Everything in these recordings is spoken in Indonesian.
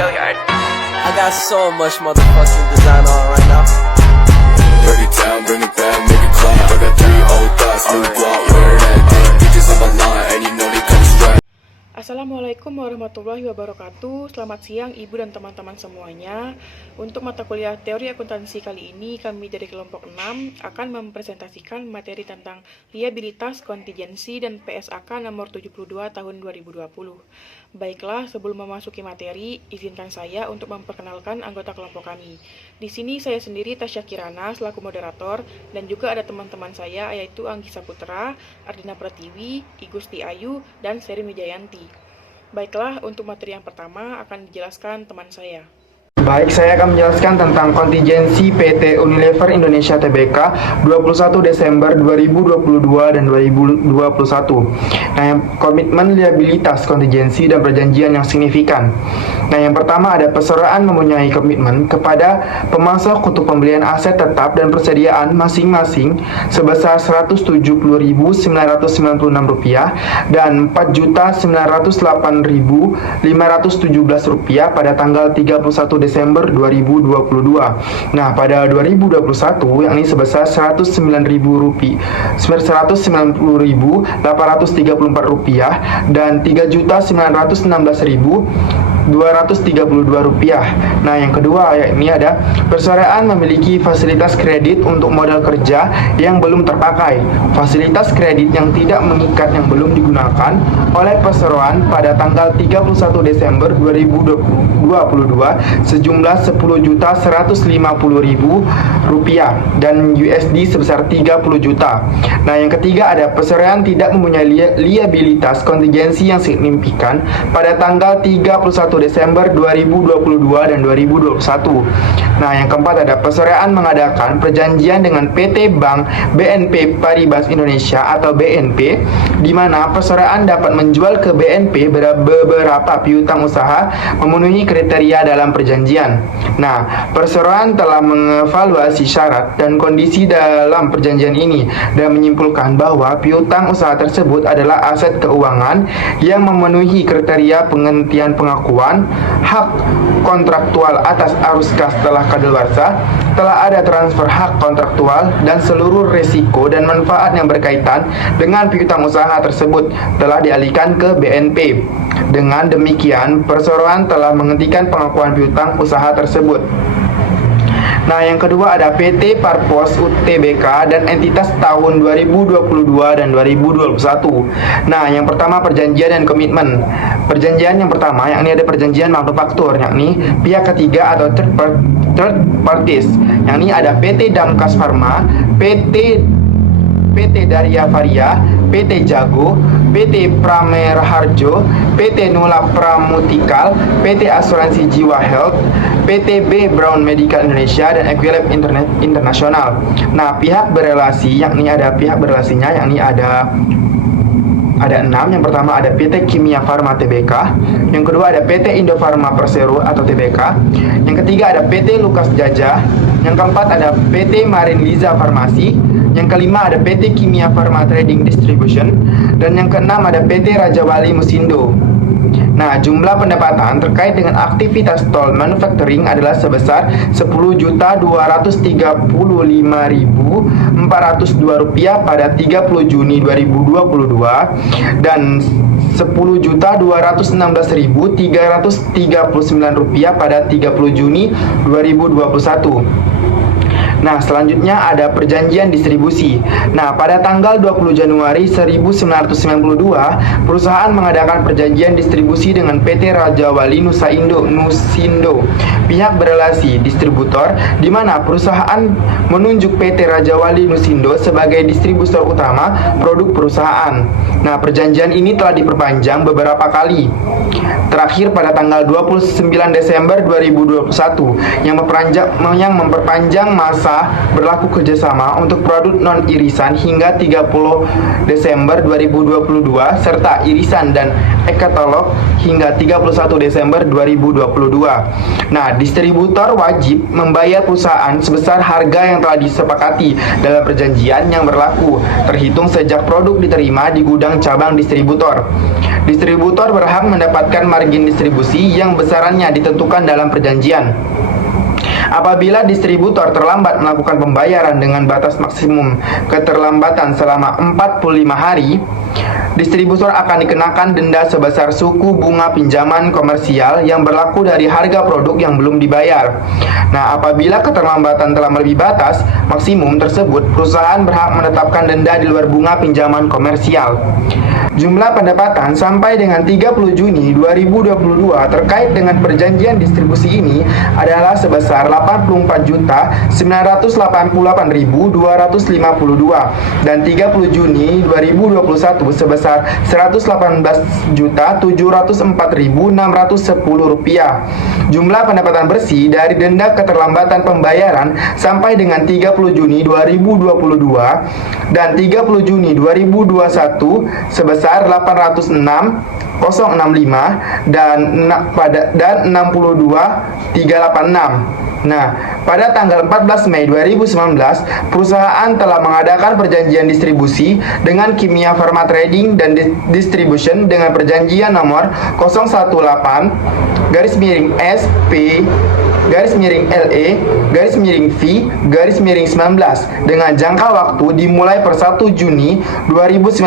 I got so much motherfucking design on right now. Dirty town, bring it back, make it clap. I got 3 old thoughts, new guap, wear that thing. Bitches on my line, and you know they come straight. Assalamualaikum warahmatullahi wabarakatuh. Selamat siang Ibu dan teman-teman semuanya. Untuk mata kuliah teori akuntansi kali ini, kami dari kelompok 6 akan mempresentasikan materi tentang liabilitas, kontingensi, dan PSAK nomor 72 tahun 2020. Baiklah, sebelum memasuki materi, izinkan saya untuk memperkenalkan anggota kelompok kami. Di sini saya sendiri Tasya Kirana selaku moderator, dan juga ada teman-teman saya yaitu Anggi Saputra, Ardina Pratiwi, Igusti Ayu, dan Seri Wijayanti. Baiklah, untuk materi yang pertama akan dijelaskan teman saya. Baik, saya akan menjelaskan tentang kontingensi PT Unilever Indonesia Tbk 21 Desember 2022 dan 2021. Nah, komitmen liabilitas, kontingensi, dan perjanjian yang signifikan. Nah, yang pertama ada perseroan mempunyai komitmen kepada pemasok untuk pembelian aset tetap dan persediaan masing-masing sebesar Rp107.996 dan Rp4.908.517 pada tanggal 31 Desember 2022. Nah, pada 2021 yakni sebesar Rp190.834 dan Rp3.916.232. Nah, yang kedua yakni ada perseroan memiliki fasilitas kredit untuk modal kerja yang belum terpakai. Fasilitas kredit yang tidak mengikat yang belum digunakan oleh perseroan pada tanggal 31 Desember 2022 sejumlah Rp10.150.000 dan USD sebesar 30 juta. Nah, yang ketiga ada perseroan tidak mempunyai liabilitas kontingensi yang signifikan pada tanggal 31 Desember 2022 dan 2021. Nah, yang keempat ada perseroan mengadakan perjanjian dengan PT Bank BNP Paribas Indonesia atau BNP, di mana perseroan dapat menjual ke BNP beberapa piutang usaha memenuhi kriteria dalam perjanjian. Nah, perseroan telah mengevaluasi syarat dan kondisi dalam perjanjian ini dan menyimpulkan bahwa piutang usaha tersebut adalah aset keuangan yang memenuhi kriteria penghentian pengakuan hak kontraktual atas arus kas telah kadaluarsa, telah ada transfer hak kontraktual dan seluruh resiko dan manfaat yang berkaitan dengan piutang usaha tersebut telah dialihkan ke BNP. Dengan demikian, perseroan telah menghentikan pengakuan piutang usaha tersebut. Nah, yang kedua ada PT Parpos Tbk dan entitas tahun 2022 dan 2021. Nah, yang pertama perjanjian dan komitmen. Perjanjian yang pertama yakni ada perjanjian manufaktur, yakni pihak ketiga atau third parties, yakni ada PT Damkas Pharma, PT Darya Varia, PT Jago, PT Pramerharjo, PT Nula Pramutikal, PT Asuransi Jiwa Health, PT B Brown Medical Indonesia, dan Equilab Internasional. Nah, pihak berelasi yakni ada pihak berelasinya yakni ada 6. Yang pertama ada PT Kimia Farma Tbk, yang kedua ada PT Indofarma Persero atau Tbk, yang ketiga ada PT Lukas Jajah, yang keempat ada PT Marin Liza Farmasi, yang kelima ada PT Kimia Farma Trading Distribution, dan yang keenam ada PT Raja Wali Musindo. Nah, jumlah pendapatan terkait dengan aktivitas tol manufacturing adalah sebesar Rp10.235.402 pada 30 Juni 2022 dan Rp10.216.339 pada 30 Juni 2021. Nah, selanjutnya ada perjanjian distribusi. Nah, pada tanggal 20 Januari 1992, perusahaan mengadakan perjanjian distribusi dengan PT Raja Wali Nusindo, pihak berelasi distributor, di mana perusahaan menunjuk PT Raja Wali Nusindo sebagai distributor utama produk perusahaan. Nah, perjanjian ini telah diperpanjang beberapa kali. Terakhir pada tanggal 29 Desember 2021 yang memperpanjang masa sah berlaku kerjasama untuk produk non-irisan hingga 30 Desember 2022 serta irisan dan e-katalog hingga 31 Desember 2022. Nah, distributor wajib membayar perusahaan sebesar harga yang telah disepakati dalam perjanjian yang berlaku terhitung sejak produk diterima di gudang cabang distributor. Distributor berhak mendapatkan margin distribusi yang besarannya ditentukan dalam perjanjian. Apabila distributor terlambat melakukan pembayaran dengan batas maksimum keterlambatan selama 45 hari, distributor akan dikenakan denda sebesar suku bunga pinjaman komersial yang berlaku dari harga produk yang belum dibayar. Nah, apabila keterlambatan telah melebihi batas maksimum tersebut, perusahaan berhak menetapkan denda di luar bunga pinjaman komersial. Jumlah pendapatan sampai dengan 30 Juni 2022 terkait dengan perjanjian distribusi ini adalah sebesar 84.988.252 dan 30 Juni 2021 sebesar Rp118.704.610. Jumlah pendapatan bersih dari denda keterlambatan pembayaran sampai dengan 30 Juni 2022 dan 30 Juni 2021 sebesar 806.065 dan 62.386. Nah, pada tanggal 14 Mei 2019, perusahaan telah mengadakan perjanjian distribusi dengan Kimia Pharma Trading dan Distribution dengan perjanjian nomor 018-LE-V-19 dengan jangka waktu dimulai per 1 Juni 2019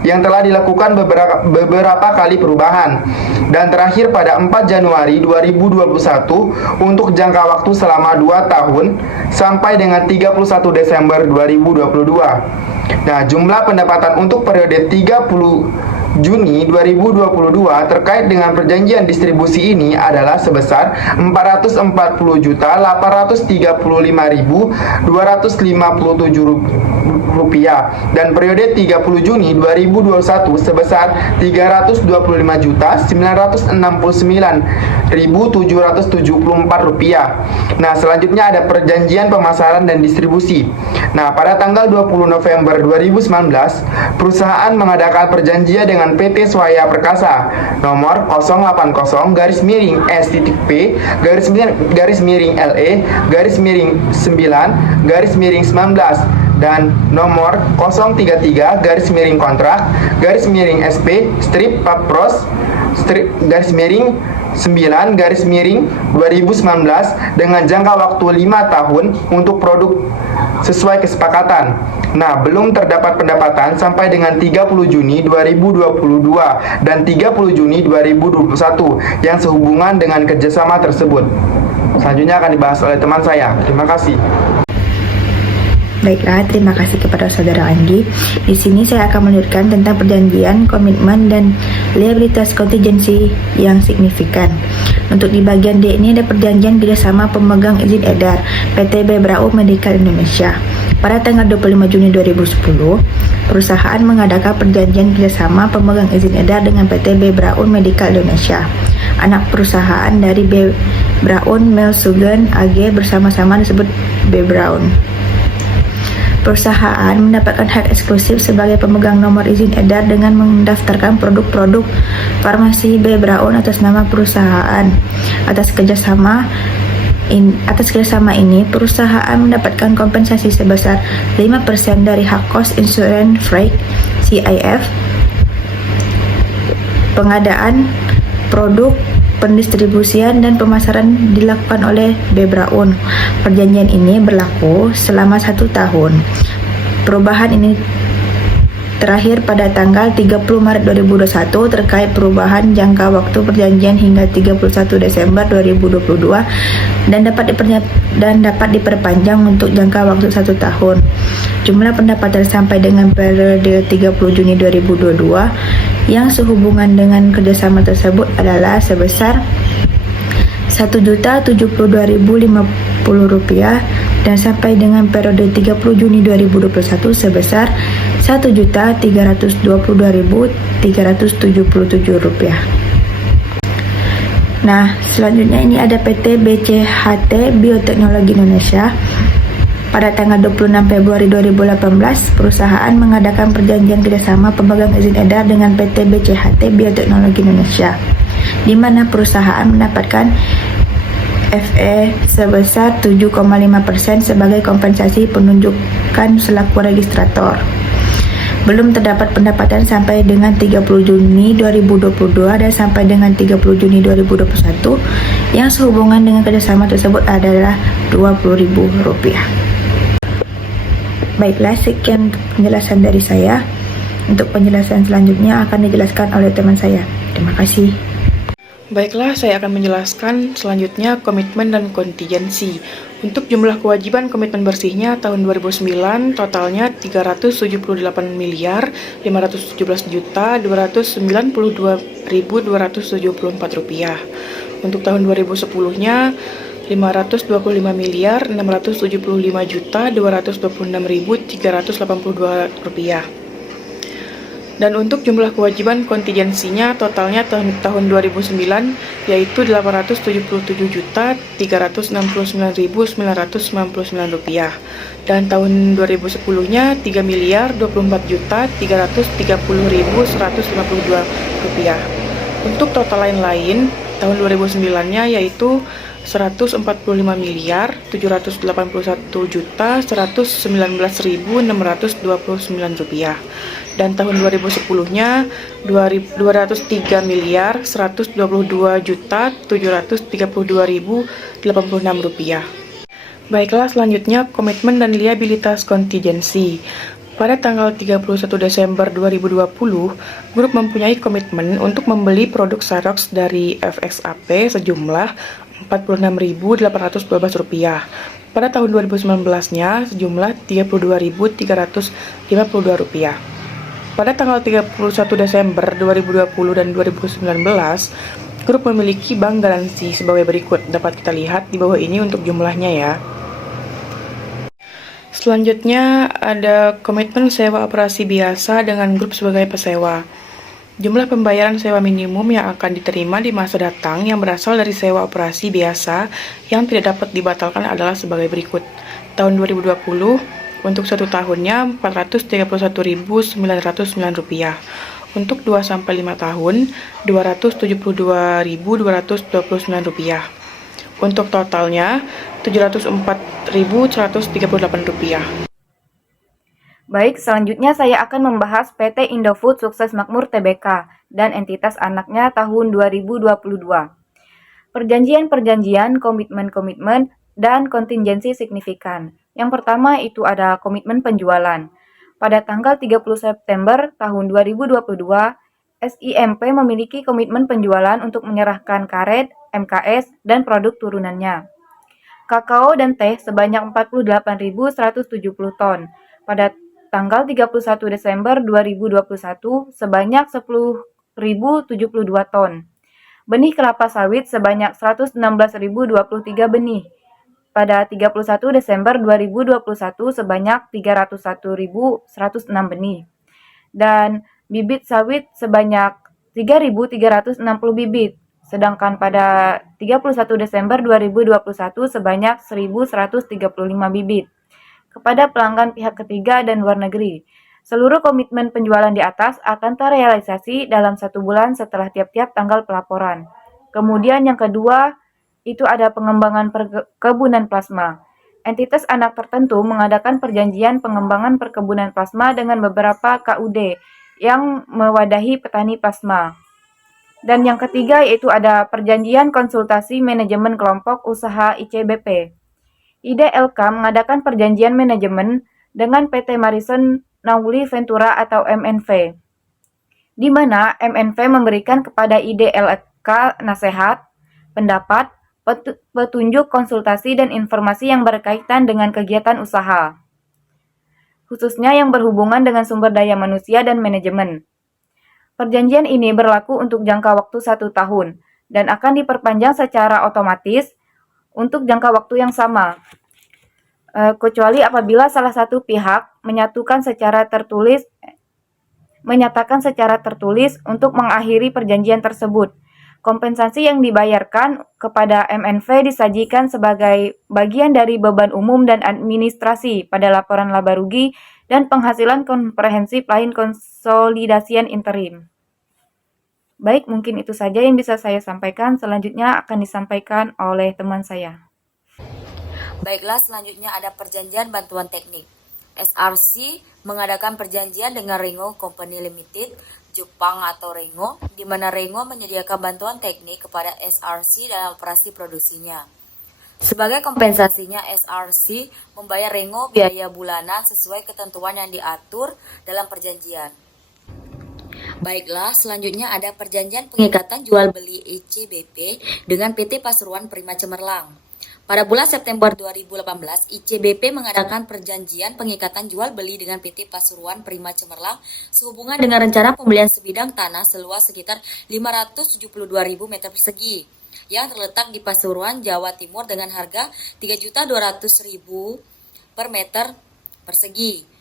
yang telah dilakukan beberapa kali perubahan dan terakhir pada 4 Januari 2021 untuk jangka waktu selama 2 tahun sampai dengan 31 Desember 2022. Nah, jumlah pendapatan untuk periode 30 Juni 2022 terkait dengan perjanjian distribusi ini adalah sebesar Rp440.830.257 dan periode 30 Juni 2021 sebesar Rp329.774. Nah, selanjutnya ada perjanjian pemasaran dan distribusi. Nah, pada tanggal 20 November 2019, perusahaan mengadakan perjanjian dengan PT Swaya Perkasa nomor 080-SP-LE-9-19 dan nomor 033-SP-Papros/9-2019 dengan jangka waktu 5 tahun untuk produk sesuai kesepakatan. Nah, belum terdapat pendapatan sampai dengan 30 Juni 2022 dan 30 Juni 2021 yang sehubungan dengan kerjasama tersebut. Selanjutnya akan dibahas oleh teman saya. Terima kasih. Baiklah, terima kasih kepada Saudara Andi. Di sini saya akan melanjutkan tentang perjanjian, komitmen, dan liabilitas kontingensi yang signifikan. Untuk di bagian D ini ada perjanjian kerjasama pemegang izin edar PT Bebrau Medical Indonesia. Pada tanggal 25 Juni 2010, perusahaan mengadakan perjanjian kerjasama pemegang izin edar dengan PT Bebrau Medical Indonesia, anak perusahaan dari Braun Melsugen AG bersama-sama disebut Bebraun. Perusahaan mendapatkan hak eksklusif sebagai pemegang nomor izin edar dengan mendaftarkan produk-produk farmasi Bebraun atas nama perusahaan. Atas kerjasama ini, perusahaan mendapatkan kompensasi sebesar 5% dari hak kos insurance freight CIF, pengadaan produk, pendistribusian dan pemasaran dilakukan oleh Bebraun. Perjanjian ini berlaku selama 1 tahun. Perubahan ini terakhir pada tanggal 30 Maret 2021 terkait perubahan jangka waktu perjanjian hingga 31 Desember 2022 dan dapat diperpanjang untuk jangka waktu 1 tahun. Jumlah pendapatan sampai dengan periode 30 Juni 2022 yang sehubungan dengan kerjasama tersebut adalah sebesar Rp1.072.050 dan sampai dengan periode 30 Juni 2021 sebesar Rp1.322.377. Nah, selanjutnya ini ada PT BCHT Bioteknologi Indonesia. Pada tanggal 26 Februari 2018, perusahaan mengadakan perjanjian kerjasama pemegang izin edar dengan PT BCHT Bioteknologi Indonesia, di mana perusahaan mendapatkan FE sebesar 7,5% sebagai kompensasi penunjukan selaku registrator. Belum terdapat pendapatan sampai dengan 30 Juni 2022 dan sampai dengan 30 Juni 2021 yang sehubungan dengan kerjasama tersebut adalah Rp20.000. Baiklah, sekian penjelasan dari saya. Untuk penjelasan selanjutnya akan dijelaskan oleh teman saya. Terima kasih. Baiklah, saya akan menjelaskan selanjutnya komitmen dan kontingensi. Untuk jumlah kewajiban komitmen bersihnya tahun 2009 totalnya Rp378.592.294. Untuk tahun 2010-nya Rp525.675.226.382. Dan untuk jumlah kewajiban kontingensinya totalnya tahun 2009 yaitu Rp873.369.999. Dan tahun 2010-nya Rp3.324.132.152. Untuk total lain-lain tahun 2009-nya yaitu Rp141.119.629. Dan tahun 2010-nya Rp203.122.732.086. Baiklah, selanjutnya komitmen dan liabilitas kontingensi. Pada tanggal 31 Desember 2020, grup mempunyai komitmen untuk membeli produk Sarox dari FXAP sejumlah Rp46.812. Pada tahun 2019-nya sejumlah Rp32.352. Pada tanggal 31 Desember 2020 dan 2019, grup memiliki bank garansi sebagai berikut. Dapat kita lihat di bawah ini untuk jumlahnya ya. Selanjutnya ada komitmen sewa operasi biasa dengan grup sebagai pesewa. Jumlah pembayaran sewa minimum yang akan diterima di masa datang yang berasal dari sewa operasi biasa yang tidak dapat dibatalkan adalah sebagai berikut. Tahun 2020 untuk 1 tahunnya Rp431.909. Untuk 2-5 tahun Rp272.229. Untuk totalnya Rp704.138. Baik, selanjutnya saya akan membahas PT Indofood Sukses Makmur Tbk dan entitas anaknya tahun 2022. Perjanjian-perjanjian, komitmen-komitmen, dan kontingensi signifikan. Yang pertama itu ada komitmen penjualan. Pada tanggal 30 September tahun 2022, SIMP memiliki komitmen penjualan untuk menyerahkan karet, MKS, dan produk turunannya. Kakao dan teh sebanyak 48.170 ton. Pada tanggal 31 Desember 2021 sebanyak 10.072 ton. Benih kelapa sawit sebanyak 116.023 benih. Pada 31 Desember 2021 sebanyak 301.106 benih. Dan bibit sawit sebanyak 3.360 bibit. Sedangkan pada 31 Desember 2021 sebanyak 1.135 bibit. Kepada pelanggan pihak ketiga dan luar negeri, seluruh komitmen penjualan di atas akan terrealisasi dalam 1 bulan setelah tiap-tiap tanggal pelaporan. Kemudian yang kedua, itu ada pengembangan perkebunan plasma. Entitas anak tertentu mengadakan perjanjian pengembangan perkebunan plasma dengan beberapa KUD yang mewadahi petani plasma. Dan yang ketiga yaitu ada perjanjian konsultasi manajemen kelompok usaha ICBP. IDLK mengadakan perjanjian manajemen dengan PT Marison Nauli Ventura atau MNV, di mana MNV memberikan kepada IDLK nasihat, pendapat, petunjuk, konsultasi, dan informasi yang berkaitan dengan kegiatan usaha, khususnya yang berhubungan dengan sumber daya manusia dan manajemen. Perjanjian ini berlaku untuk jangka waktu 1 tahun dan akan diperpanjang secara otomatis untuk jangka waktu yang sama, kecuali apabila salah satu pihak menyatakan secara tertulis untuk mengakhiri perjanjian tersebut. Kompensasi yang dibayarkan kepada MNV disajikan sebagai bagian dari beban umum dan administrasi pada laporan laba rugi dan penghasilan komprehensif lain konsolidasian interim. Baik, mungkin itu saja yang bisa saya sampaikan. Selanjutnya akan disampaikan oleh teman saya. Baiklah, selanjutnya ada perjanjian bantuan teknik. SRC mengadakan perjanjian dengan Rengo Company Limited, Jepang atau Rengo, di mana Rengo menyediakan bantuan teknik kepada SRC dalam operasi produksinya. Sebagai kompensasinya, SRC membayar Rengo biaya bulanan sesuai ketentuan yang diatur dalam perjanjian. Baiklah, selanjutnya ada perjanjian pengikatan jual beli ICBP dengan PT Pasuruan Prima Cemerlang. Pada bulan September 2018, ICBP mengadakan perjanjian pengikatan jual beli dengan PT Pasuruan Prima Cemerlang sehubungan dengan rencana pembelian sebidang tanah seluas sekitar 572.000 meter persegi yang terletak di Pasuruan, Jawa Timur dengan harga 3.200.000 per meter persegi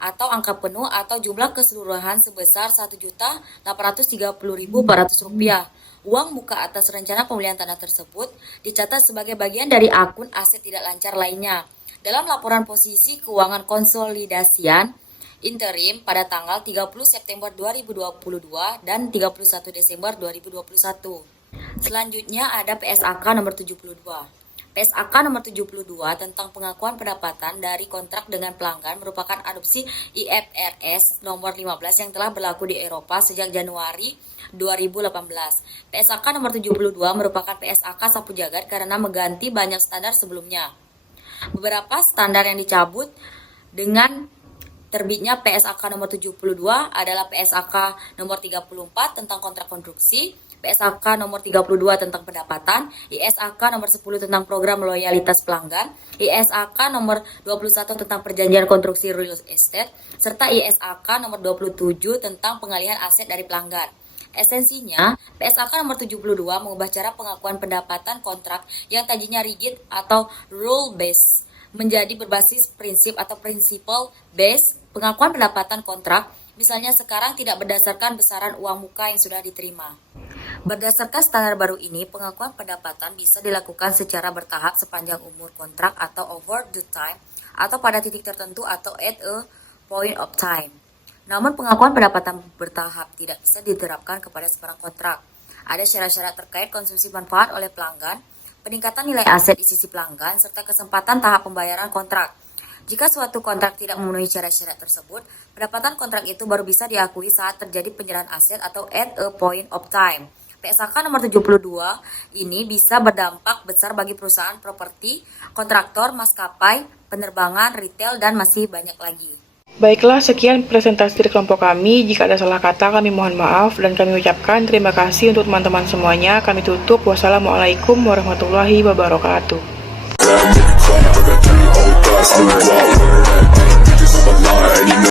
atau angka penuh atau jumlah keseluruhan sebesar Rp1.830.400. Uang muka atas rencana pembelian tanah tersebut dicatat sebagai bagian dari akun aset tidak lancar lainnya dalam laporan posisi keuangan konsolidasian interim pada tanggal 30 September 2022 dan 31 Desember 2021. Selanjutnya ada PSAK nomor 72. PSAK nomor 72 tentang pengakuan pendapatan dari kontrak dengan pelanggan merupakan adopsi IFRS nomor 15 yang telah berlaku di Eropa sejak Januari 2018. PSAK nomor 72 merupakan PSAK sapu jagat karena mengganti banyak standar sebelumnya. Beberapa standar yang dicabut dengan terbitnya PSAK nomor 72 adalah PSAK nomor 34 tentang kontrak konstruksi, PSAK nomor 32 tentang pendapatan, ISAK nomor 10 tentang program loyalitas pelanggan, ISAK nomor 21 tentang perjanjian konstruksi real estate, serta ISAK nomor 27 tentang pengalihan aset dari pelanggan. Esensinya, PSAK nomor 72 mengubah cara pengakuan pendapatan kontrak yang tadinya rigid atau rule based menjadi berbasis prinsip atau principle based pengakuan pendapatan kontrak. Misalnya sekarang tidak berdasarkan besaran uang muka yang sudah diterima. Berdasarkan standar baru ini, pengakuan pendapatan bisa dilakukan secara bertahap sepanjang umur kontrak atau over the time atau pada titik tertentu atau at a point of time. Namun pengakuan pendapatan bertahap tidak bisa diterapkan kepada sebarang kontrak. Ada syarat-syarat terkait konsumsi manfaat oleh pelanggan, peningkatan nilai aset di sisi pelanggan, serta kesempatan tahap pembayaran kontrak. Jika suatu kontrak tidak memenuhi syarat-syarat tersebut, pendapatan kontrak itu baru bisa diakui saat terjadi penyerahan aset atau at a point of time. PSAK nomor 72 ini bisa berdampak besar bagi perusahaan properti, kontraktor, maskapai, penerbangan, retail, dan masih banyak lagi. Baiklah, sekian presentasi dari kelompok kami. Jika ada salah kata, kami mohon maaf dan kami ucapkan terima kasih untuk teman-teman semuanya. Kami tutup. Wassalamualaikum warahmatullahi wabarakatuh.